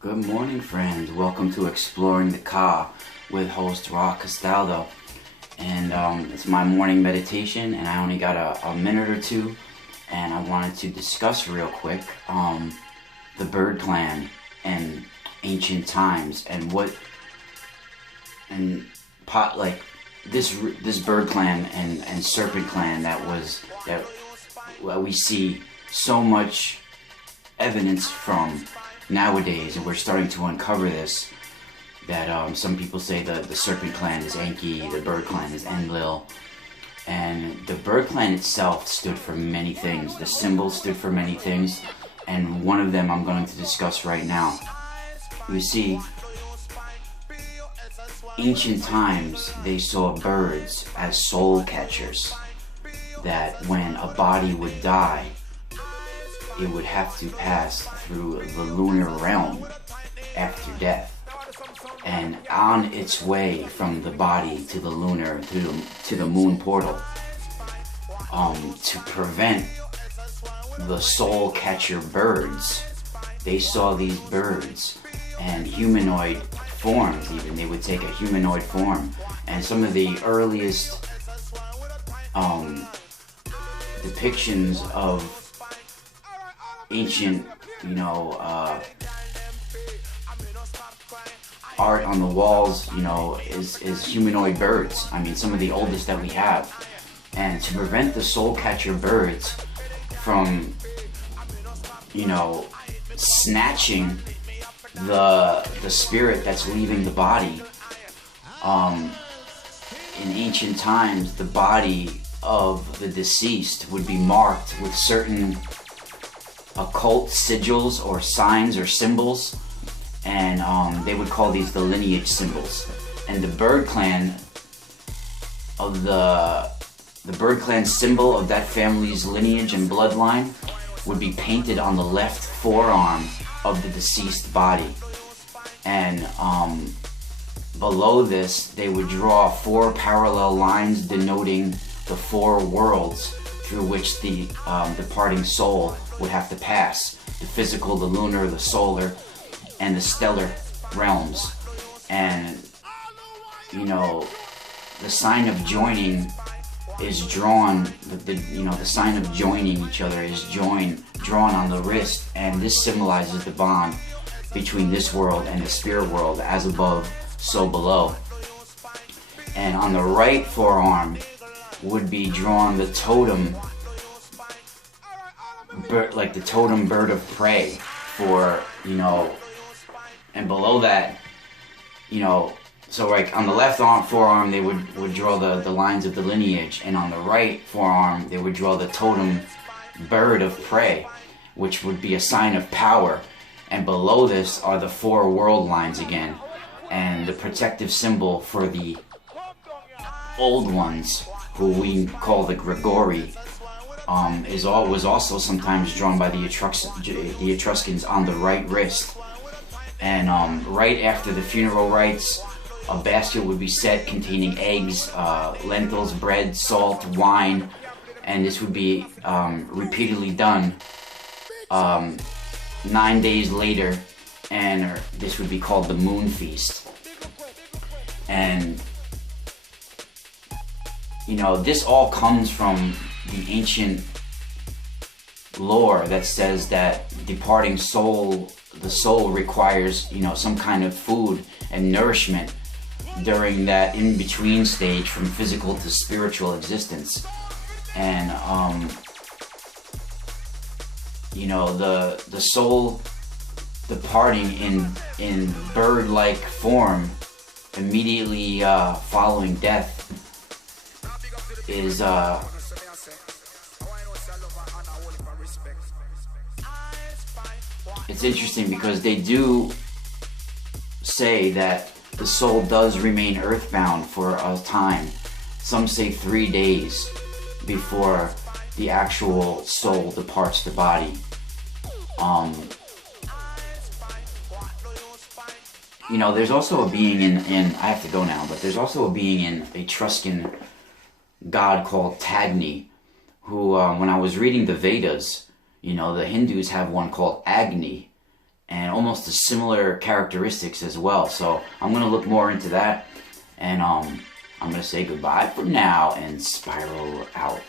Good morning, friends. Welcome to Exploring the Ka with host Ra Castaldo. And it's my morning meditation, and I only got a minute or two, and I wanted to discuss real quick the bird clan and ancient times and this bird clan and serpent clan that we see so much evidence from nowadays, and we're starting to uncover this, that some people say the serpent clan is Enki, the bird clan is Enlil, and the bird clan itself stood for many things. The symbol stood for many things, and one of them I'm going to discuss right now. You see, ancient times, they saw birds as soul catchers, that when a body would die, it would have to pass through the lunar realm after death, and on its way from the body to the lunar to the moon portal, to prevent the soul catcher birds. They saw these birds and humanoid forms. Even they would take a humanoid form, and some of the earliest depictions of ancient, art on the walls, is humanoid birds. I mean, some of the oldest that we have. And to prevent the soul catcher birds from, snatching the spirit that's leaving the body, in ancient times, the body of the deceased would be marked with certain occult sigils or signs or symbols, and they would call these the lineage symbols. And the bird clan symbol of that family's lineage and bloodline would be painted on the left forearm of the deceased body, and below this they would draw 4 parallel lines denoting the 4 worlds through which the departing soul would have to pass: the physical, the lunar, the solar, and the stellar realms. And the sign of joining is drawn. The sign of joining each other is drawn on the wrist, and this symbolizes the bond between this world and the spirit world, as above, so below. And on the right forearm would be drawn the totem bird, like the totem bird of prey for, and below that, so like on the left forearm they would draw the lines of the lineage, and on the right forearm they would draw the totem bird of prey, which would be a sign of power. And below this are the 4 world lines again, and the protective symbol for the old ones, who we call the Grigori, was also sometimes drawn by the Etruscans on the right wrist. And right after the funeral rites, a basket would be set containing eggs, lentils, bread, salt, wine, and this would be repeatedly done 9 days later, and this would be called the moon feast. And this all comes from the ancient lore that says that departing soul, the soul requires, some kind of food and nourishment during that in-between stage from physical to spiritual existence. And the soul departing in bird-like form immediately following death is it's interesting, because they do say that the soul does remain earthbound for a time. Some say 3 days before the actual soul departs the body. There's also a being in I have to go now, but there's also a being in Etruscan god called Tagni, who when I was reading the Vedas, the Hindus have one called Agni, and almost the similar characteristics as well. So I'm gonna look more into that, and I'm gonna say goodbye for now and spiral out.